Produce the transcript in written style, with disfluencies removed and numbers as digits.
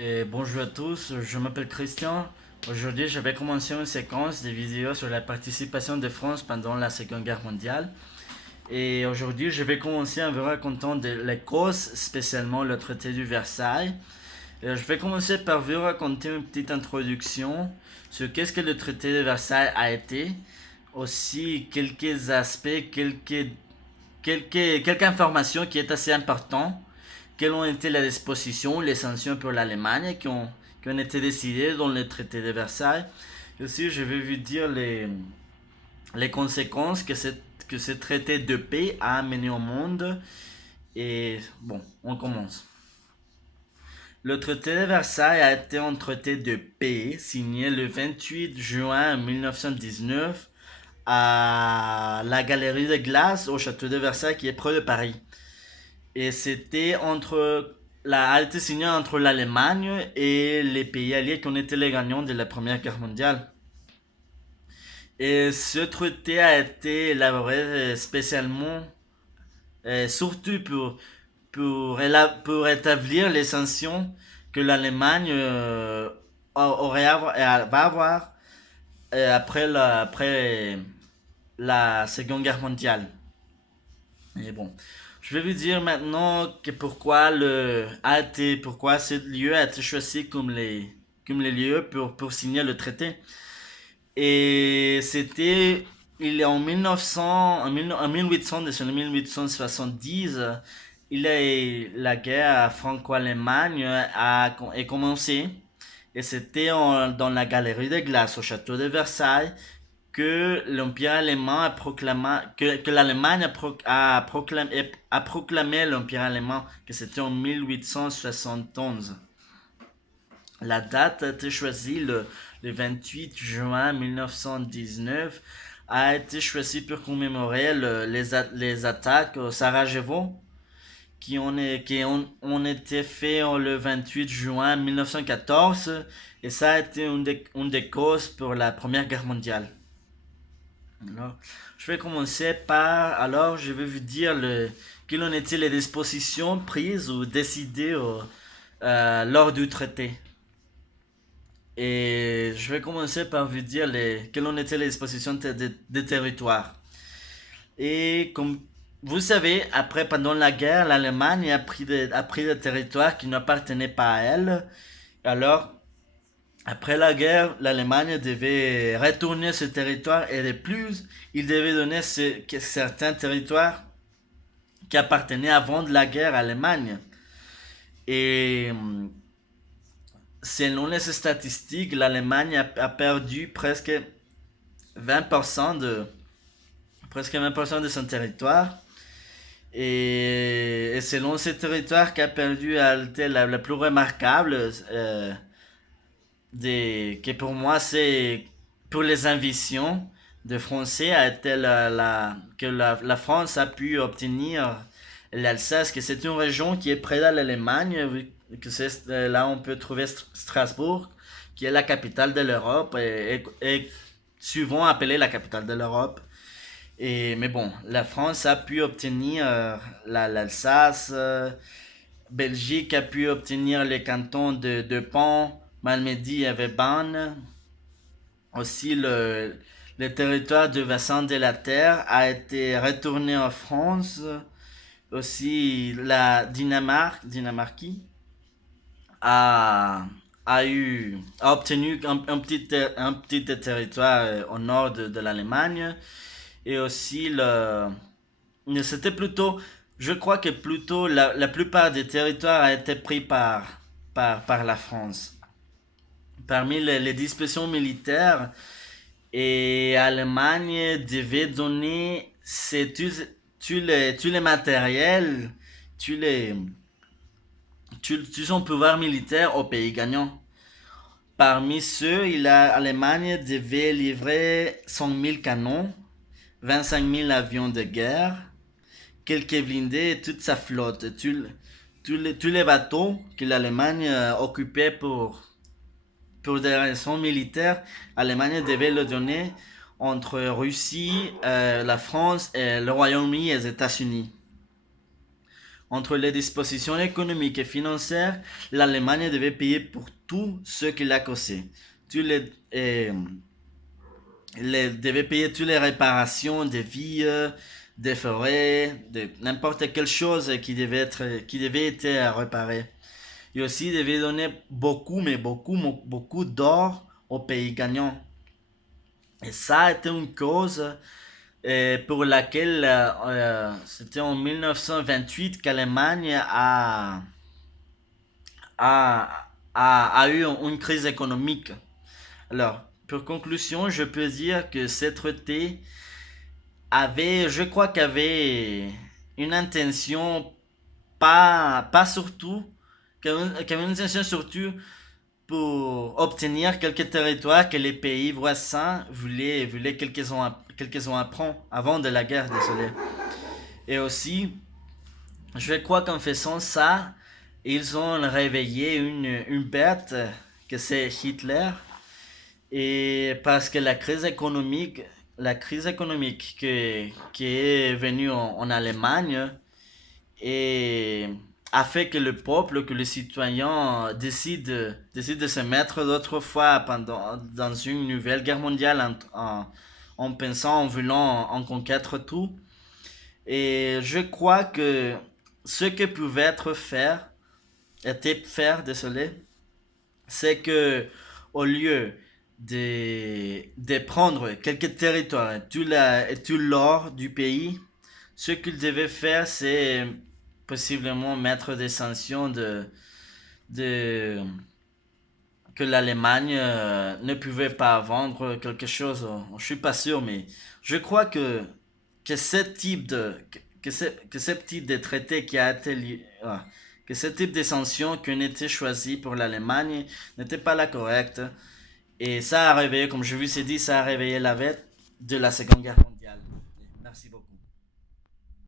Et bonjour à tous, je m'appelle Christian. Aujourd'hui, je vais commencer une séquence de vidéos sur la participation de France pendant la Seconde Guerre mondiale. Et aujourd'hui, je vais commencer en vous racontant de la cause, spécialement le traité du Versailles. Et je vais commencer par vous raconter une petite introduction sur qu'est-ce que le traité de Versailles a été. Aussi, quelques aspects, quelques informations qui est assez importantes. Quelles ont été les dispositions, les sanctions pour l'Allemagne qui ont été décidées dans le traité de Versailles. Et aussi, je vais vous dire les conséquences que ce traité de paix a amené au monde. Et bon, on commence. Le traité de Versailles a été un traité de paix signé le 28 juin 1919 à la galerie de glace au château de Versailles qui est près de Paris. Et c'était a été signé entre l'Allemagne et les pays alliés qui ont été les gagnants de la Première Guerre mondiale. Et ce traité a été élaboré spécialement, surtout pour établir les sanctions que l'Allemagne va avoir après la Seconde Guerre mondiale. Et bon, je vais vous dire maintenant que pourquoi ce lieu a été choisi comme les lieux pour signer le traité. Et c'était, il est en 1900, en 1800, désolé, 1870, la guerre franco-allemande est commencée. Et c'était dans la galerie de glace au château de Versailles que l'Empire allemand que l'Allemagne a proclamé l'Empire allemand, que c'était en 1871. La date a été choisie le 28 juin 1919, a été choisie pour commémorer les attaques au Sarajevo ont été faites le 28 juin 1914 et ça a été une des causes pour la Première Guerre mondiale. Alors, je vais commencer je vais vous dire quelles ont été les dispositions prises ou décidées lors du traité. Et je vais commencer par vous dire quelles ont été les dispositions des territoires. Et comme vous savez, pendant la guerre, l'Allemagne a pris des territoires qui n'appartenaient pas à elle. Alors, après la guerre, l'Allemagne devait retourner ce territoire et de plus, il devait donner certains territoires qui appartenaient avant de la guerre à l'Allemagne. Et selon les statistiques, l'Allemagne a perdu 20% de, presque 20% de son territoire. Et selon ce territoire qui a perdu a été la plus remarquable, que pour moi c'est pour les ambitions de Français a été que la France a pu obtenir l'Alsace, que c'est une région qui est près de l'Allemagne, que c'est là on peut trouver Strasbourg, qui est la capitale de l'Europe et souvent appelée la capitale de l'Europe. Mais bon, la France a pu obtenir l'Alsace, Belgique a pu obtenir les cantons de Pont, Malmedy et Vauban. Aussi, le territoire du bassin de la Terre a été retourné en France. Aussi, la Dinamarque a, a obtenu un petit territoire au nord de l'Allemagne. Et aussi, c'était plutôt, je crois que plutôt la plupart des territoires a été pris par la France. Parmi les dispositions militaires, et l'Allemagne devait donner tous les matériels, tous les, tout son pouvoir militaire au pays gagnant. Parmi ceux, l'Allemagne devait livrer 100 000 canons, 25 000 avions de guerre, quelques blindés et toute sa flotte, tous les bateaux que l'Allemagne occupait pour des raisons militaires, l'Allemagne devait le donner entre Russie, la France, et le Royaume-Uni et les États-Unis. Entre les dispositions économiques et financières, l'Allemagne devait payer pour tout ce qu'il a causé. Tous devait payer toutes les réparations des vies, des forêts, de n'importe quelle chose qui devait être réparée. Et aussi devait donner beaucoup, mais beaucoup, beaucoup d'or aux pays gagnants. Et ça a été une cause pour laquelle c'était en 1928 qu'Allemagne a eu une crise économique. Alors, pour conclusion, je peux dire que ce traité je crois qu'avait une intention pas surtout, qu'avait une intention surtout pour obtenir quelques territoires que les pays voisins voulaient quelques ans après, avant de la guerre, désolé. Et aussi, je crois qu'en faisant ça, ils ont réveillé une bête que c'est Hitler. Et parce que la crise économique qui est venue en Allemagne et a fait que le peuple, que les citoyens décident de se mettre d'autres fois dans une nouvelle guerre mondiale en pensant, en voulant en conquérir tout. Et je crois que ce que pouvait désolé, c'est que au lieu de prendre quelques territoires et tout l'or du pays, ce qu'ils devaient faire, c'est possiblement mettre des sanctions de que l'Allemagne ne pouvait pas vendre quelque chose. Je suis pas sûr, mais je crois que ce type que ce type de traité qui a que ce type de sanctions qui ont été choisies pour l'Allemagne n'était pas la correcte. Et ça a réveillé, comme je vous ai dit, ça a réveillé la bête de la Seconde Guerre mondiale. Merci beaucoup.